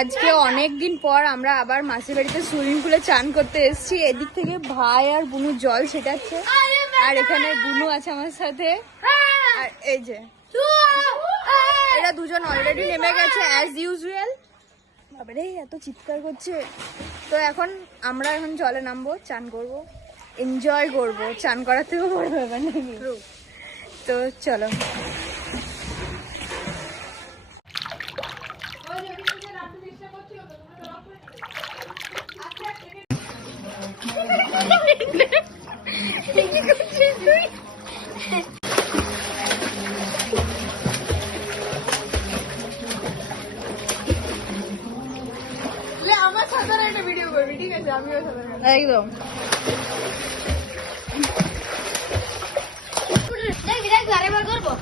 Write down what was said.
আজকে অনেকদিন পর আমরা আবার মাসির বাড়িতে সুইমিং পুলে চান করতে এসেছি। এদিক থেকে ভাই আর বুনু জল ছেটাচ্ছে, আর এখানে বুনু আছে আমার সাথে। আর এই যে এরা দুজন অলরেডি নেমে গেছে অ্যাজ ইউজুয়াল। বাবারে এত চিৎকার করছে। তো এখন আমরা জলে নামবো, চান করব, এনজয় করব। চান করার থেকেও বড় ব্যাপার নাকি? তো চলো। আমার সাঁতার একটা ভিডিও করবি, ঠিক আছে? আমিও সাঁতার একদম। আরেকবার করবো